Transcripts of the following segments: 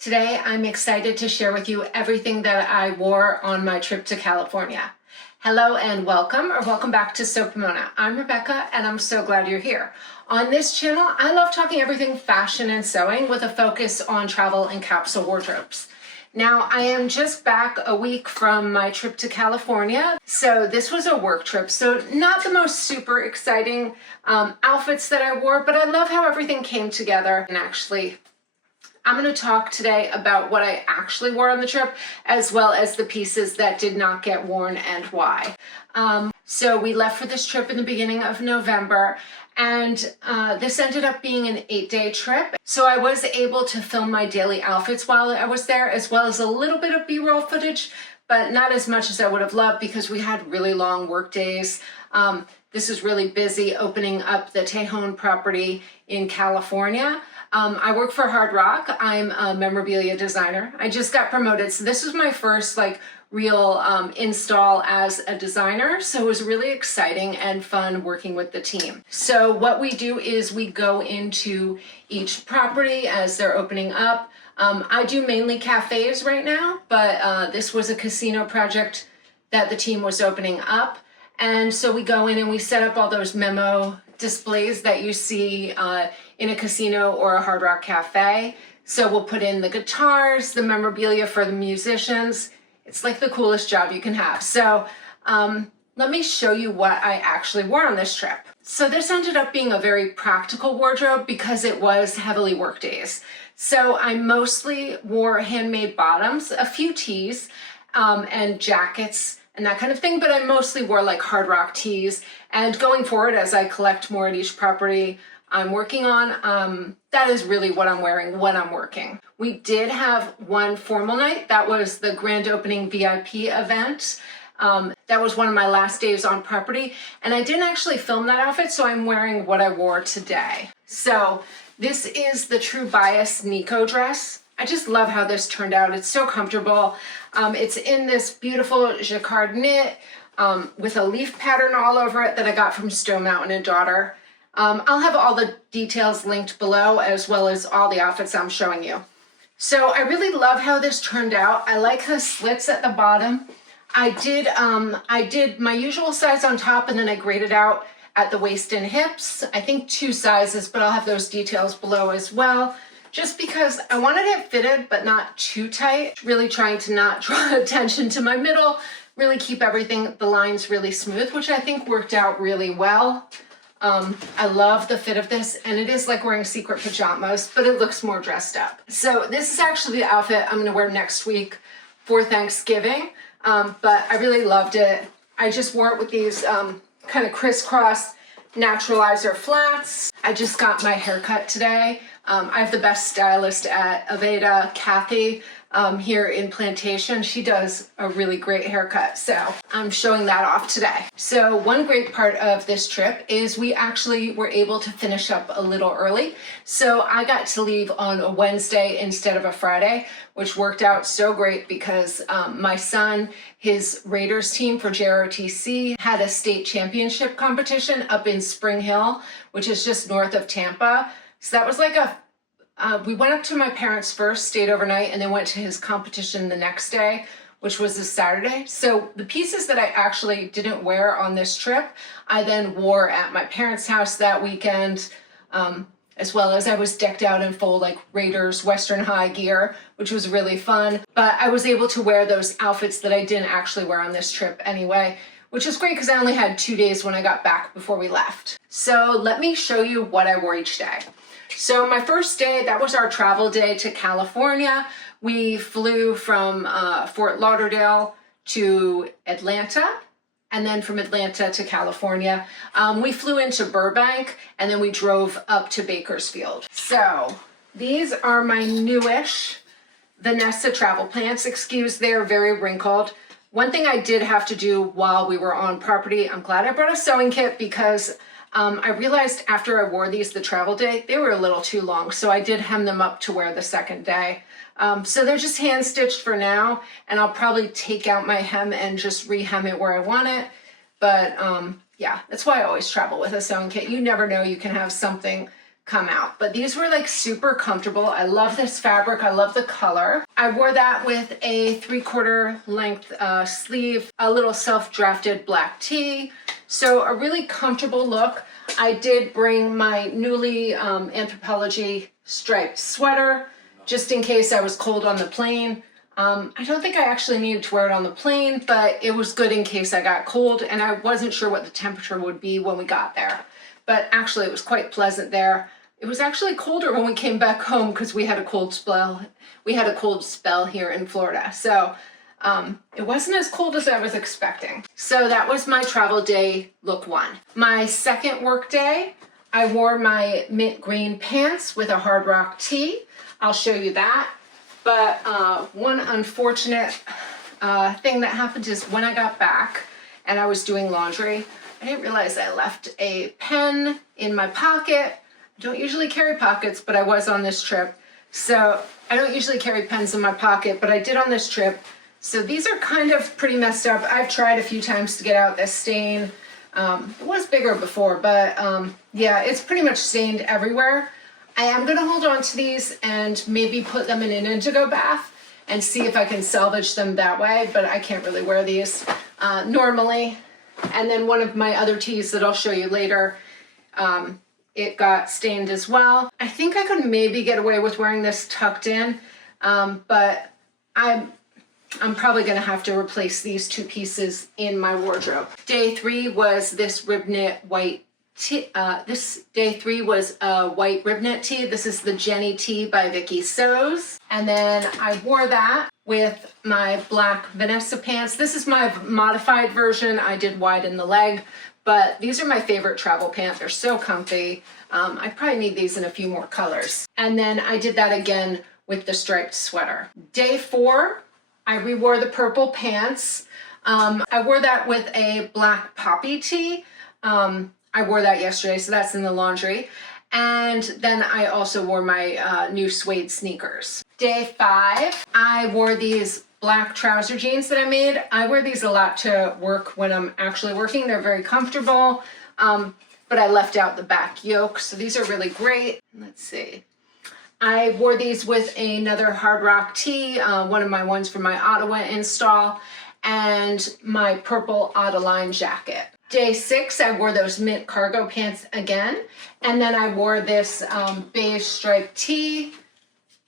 Today, I'm excited to share with you everything that I wore on my trip to California. Hello and welcome back to Sew Pomona. I'm Rebecca and I'm so glad you're here. On this channel, I love talking everything fashion and sewing with a focus on travel and capsule wardrobes. Now, I am just back a week from my trip to California, so this was a work trip, so not the most super exciting outfits that I wore, but I love how everything came together. And actually, I'm going to talk today about what I actually wore on the trip, as well as the pieces that did not get worn and why. So we left for this trip in the beginning of November, and this ended up being an 8-day trip. So I was able to film my daily outfits while I was there, as well as a little bit of B-roll footage, but not as much as I would have loved because we had really long work days. This is really busy opening up the Tejon property in California. I work for Hard Rock. I'm a memorabilia designer. I just got promoted. So this was my first real install as a designer. So it was really exciting and fun working with the team. So what we do is we go into each property as they're opening up. I do mainly cafes right now, but this was a casino project that the team was opening up. And so we go in and we set up all those memo displays that you see in a casino or a Hard Rock cafe. So we'll put in the guitars, the memorabilia for the musicians. It's like the coolest job you can have. So let me show you what I actually wore on this trip. So this ended up being a very practical wardrobe because it was heavily work days. So I mostly wore handmade bottoms, a few tees, and jackets, and that kind of thing, but I mostly wore Hard Rock tees. And going forward, as I collect more at each property I'm working on, that is really what I'm wearing when I'm working. We did have one formal night. That was the grand opening VIP event. That was one of my last days on property, and I didn't actually film that outfit, so I'm wearing what I wore today. So this is the True Bias Nico dress. I just love how this turned out. It's so comfortable. It's in this beautiful jacquard knit with a leaf pattern all over it that I got from Stone Mountain & Daughter. I'll have all the details linked below, as well as all the outfits I'm showing you. So I really love how this turned out. I like the slits at the bottom. I did my usual size on top, and then I graded out at the waist and hips. I think 2 sizes, but I'll have those details below as well. Just because I wanted it fitted, but not too tight. Really trying to not draw attention to my middle, really keep everything, the lines really smooth, which I think worked out really well. I love the fit of this, and it is like wearing secret pajamas, but it looks more dressed up. So this is actually the outfit I'm gonna wear next week for Thanksgiving, but I really loved it. I just wore it with these kind of crisscross naturalizer flats. I just got my haircut today. I have the best stylist at Aveda, Kathy, here in Plantation. She does a really great haircut, so I'm showing that off today. So one great part of this trip is we actually were able to finish up a little early. So I got to leave on a Wednesday instead of a Friday, which worked out so great because my son, his Raiders team for JROTC, had a state championship competition up in Spring Hill, which is just north of Tampa. So that was we went up to my parents first, stayed overnight, and then went to his competition the next day, which was this Saturday. So the pieces that I actually didn't wear on this trip, I then wore at my parents' house that weekend, as well as I was decked out in full Raiders Western High gear, which was really fun. But I was able to wear those outfits that I didn't actually wear on this trip anyway, which is great because I only had 2 days when I got back before we left. So let me show you what I wore each day. So my first day, that was our travel day to California. We flew from Fort Lauderdale to Atlanta, and then from Atlanta to California. We flew into Burbank, and then we drove up to Bakersfield. So these are my newish Vanessa travel pants. Excuse, they're very wrinkled. One thing I did have to do while we were on property, I'm glad I brought a sewing kit because I realized after I wore these the travel day, they were a little too long. So I did hem them up to wear the second day. So they're just hand stitched for now, and I'll probably take out my hem and just re-hem it where I want it. But yeah, that's why I always travel with a sewing kit. You never know, you can have something come out. But these were like super comfortable. I love this fabric. I love the color. I wore that with a 3/4 length sleeve, a little self-drafted black tee. So a really comfortable look. I did bring my newly Anthropologie striped sweater just in case I was cold on the plane. I don't think I actually needed to wear it on the plane, but it was good in case I got cold, and I wasn't sure what the temperature would be when we got there. But actually it was quite pleasant there. It was actually colder when we came back home because we had a cold spell. We had a cold spell here in Florida. So it wasn't as cold as I was expecting. So that was my travel day look one. My second work day, I wore my mint green pants with a hard rock tee. I'll show you that. But one unfortunate thing that happened is when I got back and I was doing laundry, I didn't realize I left a pen in my pocket. I don't usually carry pockets, but I was on this trip. So I don't usually carry pens in my pocket, but I did on this trip. So these are kind of pretty messed up. I've tried a few times to get out this stain. It was bigger before, but yeah, it's pretty much stained everywhere. I am gonna hold on to these and maybe put them in an indigo bath and see if I can salvage them that way, but I can't really wear these normally. And then one of my other tees that I'll show you later, it got stained as well. I think I could maybe get away with wearing this tucked in, but I'm probably gonna have to replace these two pieces in my wardrobe. Day 3 was this rib knit white tee. Day 3 was a white rib knit tee. This is the Jenny tee by Vicky Sews. And then I wore that with my black Vanessa pants. This is my modified version. I did widen the leg, but these are my favorite travel pants. They're so comfy. I probably need these in a few more colors. And then I did that again with the striped sweater. Day 4, I rewore the purple pants. I wore that with a black poppy tee. I wore that yesterday, so that's in the laundry. And then I also wore my new suede sneakers. Day 5, I wore these black trouser jeans that I made. I wear these a lot to work when I'm actually working. They're very comfortable, but I left out the back yoke, so these are really great. Let's see. I wore these with another hard rock tee, one of my ones from my Ottawa install, and my purple Adeline jacket. Day 6, I wore those mint cargo pants again, and then I wore this beige striped tee.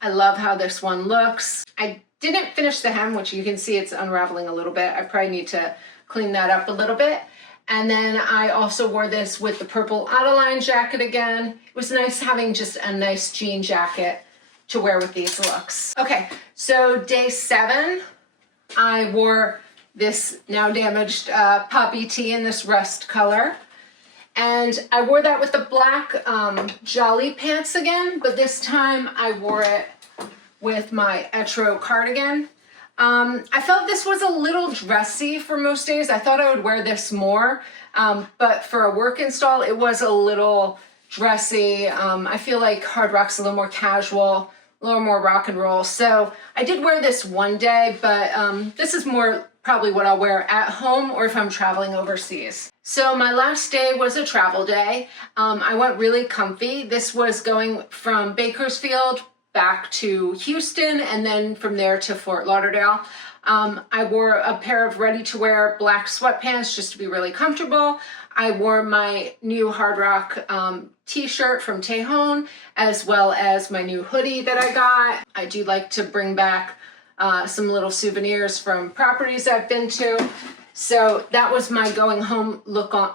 I love how this one looks. I didn't finish the hem, which you can see it's unraveling a little bit. I probably need to clean that up a little bit. And then I also wore this with the purple Adeline jacket again. It was nice having just a nice jean jacket to wear with these looks. Okay, so day 7, I wore this now damaged poppy tee in this rust color. And I wore that with the black Jalie pants again, but this time I wore it with my Etro cardigan. I felt this was a little dressy for most days. I thought I would wear this more, but for a work install, it was a little dressy. I feel like Hard Rock's a little more casual, a little more rock and roll. So I did wear this one day, but this is more probably what I'll wear at home or if I'm traveling overseas. So my last day was a travel day. I went really comfy. This was going from Bakersfield back to Houston and then from there to Fort Lauderdale. I wore a pair of ready-to-wear black sweatpants just to be really comfortable. I wore my new Hard Rock t-shirt from Tejon, as well as my new hoodie that I got. I do like to bring back some little souvenirs from properties I've been to. So that was my going home look.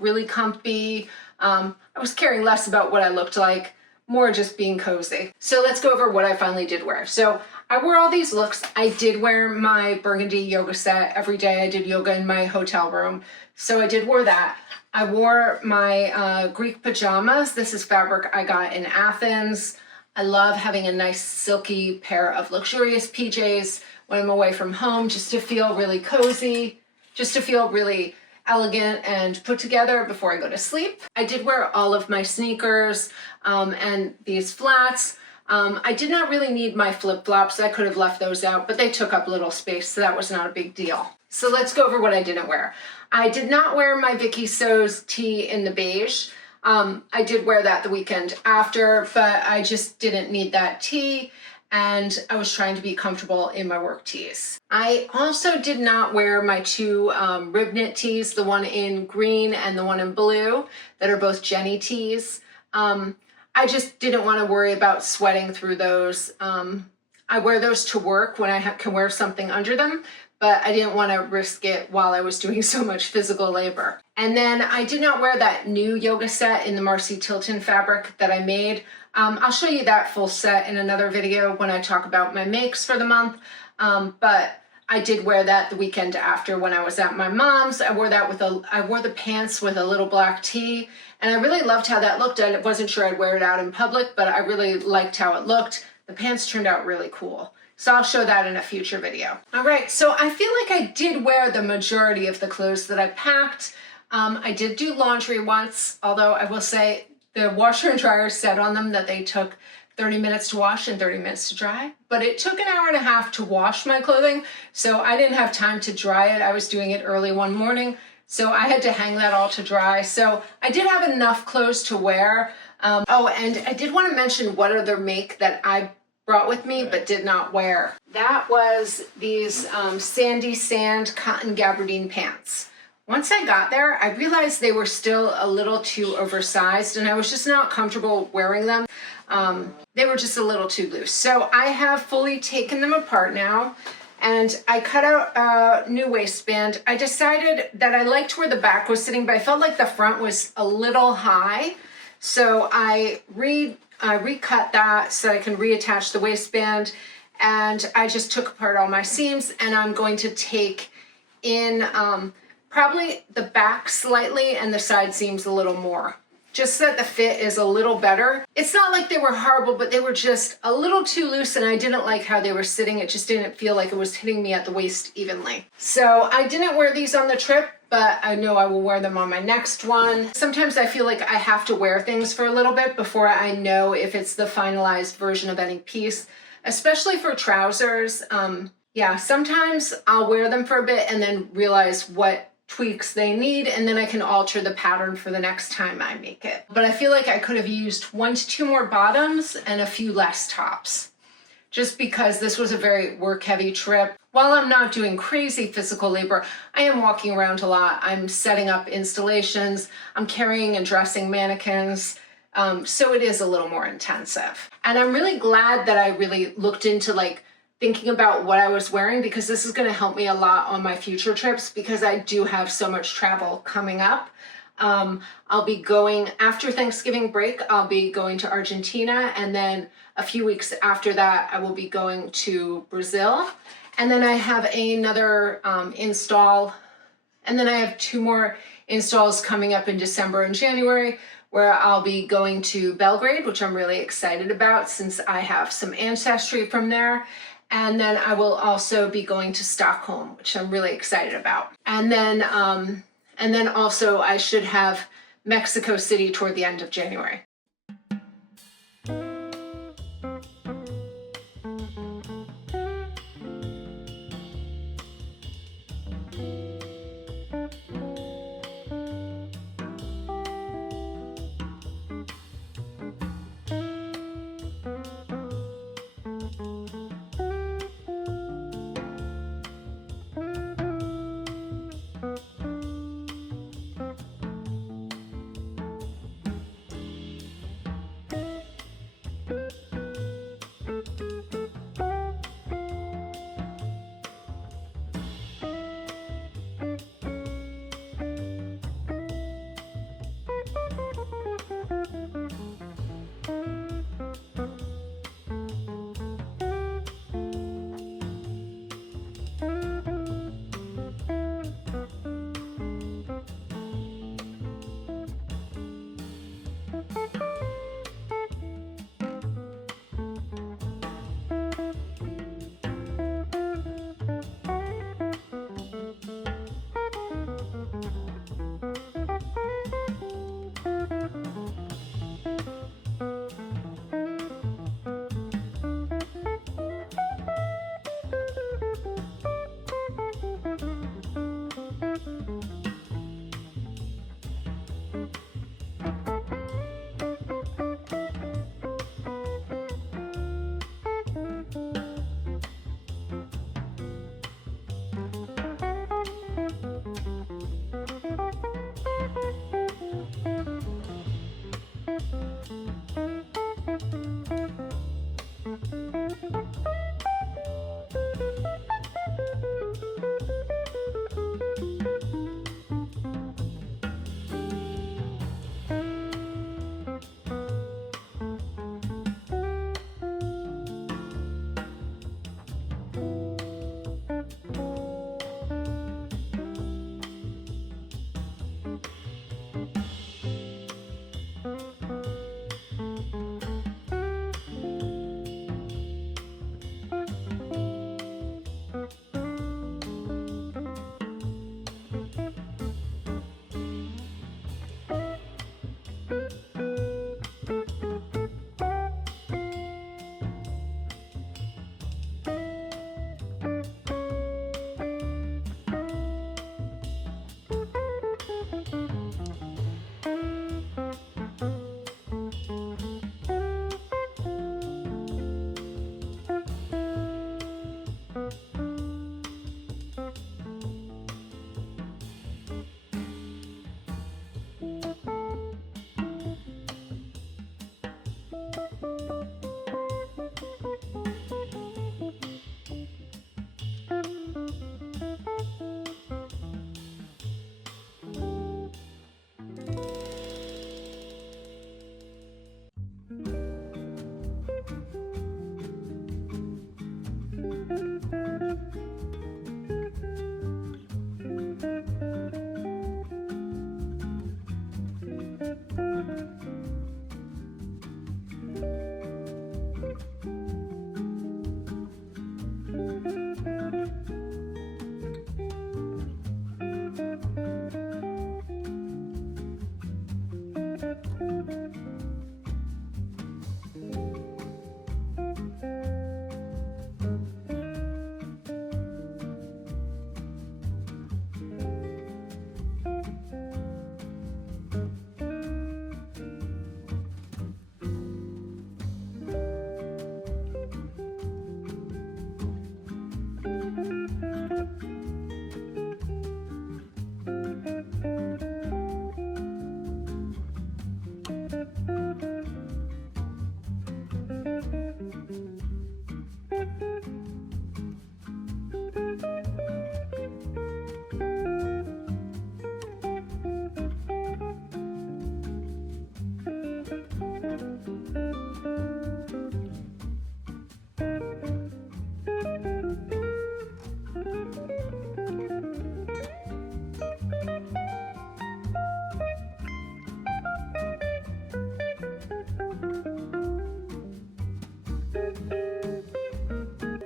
Really comfy. I was caring less about what I looked like, more just being cozy. So let's go over what I finally did wear. So I wore all these looks. I did wear my burgundy yoga set every day. I did yoga in my hotel room, so I did wear that. I wore my Greek pajamas. This is fabric I got in Athens. I love having a nice silky pair of luxurious PJs when I'm away from home, just to feel really cozy, just to feel really elegant and put together before I go to sleep. I did wear all of my sneakers and these flats. I did not really need my flip-flops. I could have left those out, but they took up a little space, so that was not a big deal. So let's go over what I didn't wear. I did not wear my Vicky Sews tee in the beige. I did wear that the weekend after, but I just didn't need that tee, and I was trying to be comfortable in my work tees. I also did not wear my two rib knit tees, the one in green and the one in blue, that are both Jenny tees. I just didn't want to worry about sweating through those. I wear those to work when I can wear something under them, but I didn't want to risk it while I was doing so much physical labor. And then I did not wear that new yoga set in the Marcy Tilton fabric that I made. I'll show you that full set in another video when I talk about my makes for the month. But I did wear that the weekend after when I was at my mom's. I wore the pants with a little black tee, and I really loved how that looked. I wasn't sure I'd wear it out in public, but I really liked how it looked. The pants turned out really cool. So I'll show that in a future video. All right, so I feel like I did wear the majority of the clothes that I packed. I did do laundry once, although I will say the washer and dryer said on them that they took 30 minutes to wash and 30 minutes to dry, but it took an hour and a half to wash my clothing, so I didn't have time to dry it. I was doing it early one morning, so I had to hang that all to dry. So I did have enough clothes to wear. Oh, and I did want to mention what other make that I brought with me but did not wear. That was these Sandy Sand cotton gabardine pants. Once I got there, I realized they were still a little too oversized, and I was just not comfortable wearing them. They were just a little too loose. So I have fully taken them apart now, and I cut out a new waistband. I decided that I liked where the back was sitting, but I felt like the front was a little high. So I recut that so I can reattach the waistband, and I just took apart all my seams, and I'm going to take in probably the back slightly and the side seams a little more, just so that the fit is a little better. It's not like they were horrible, but they were just a little too loose, and I didn't like how they were sitting. It just didn't feel like it was hitting me at the waist evenly. So I didn't wear these on the trip, but I know I will wear them on my next one. Sometimes I feel like I have to wear things for a little bit before I know if it's the finalized version of any piece, especially for trousers. Yeah, sometimes I'll wear them for a bit and then realize what tweaks they need, and then I can alter the pattern for the next time I make it. But I feel like I could have used 1 to 2 more bottoms and a few less tops, just because this was a very work-heavy trip. While I'm not doing crazy physical labor, I am walking around a lot. I'm setting up installations, I'm carrying and dressing mannequins, so it is a little more intensive. And I'm really glad that I really looked into thinking about what I was wearing, because this is going to help me a lot on my future trips, because I do have so much travel coming up. I'll be going after Thanksgiving break. I'll be going to Argentina, and then a few weeks after that I will be going to Brazil, and then I have another install, and then I have 2 more installs coming up in December and January, where I'll be going to Belgrade, which I'm really excited about since I have some ancestry from there. And then I will also be going to Stockholm, which I'm really excited about. And then also I should have Mexico City toward the end of January.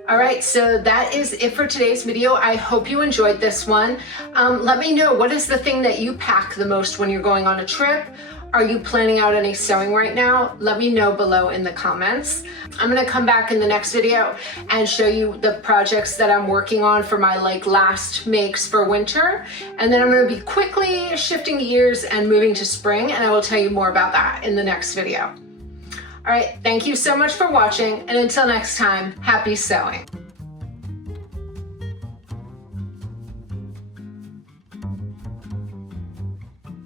All right, so that is it for today's video. I hope you enjoyed this one. Let me know, what is the thing that you pack the most when you're going on a trip? Are you planning out any sewing right now? Let me know below in the comments. I'm gonna come back in the next video and show you the projects that I'm working on for my last makes for winter. And then I'm gonna be quickly shifting gears and moving to spring, and I will tell you more about that in the next video. All right, thank you so much for watching, and until next time, happy sewing.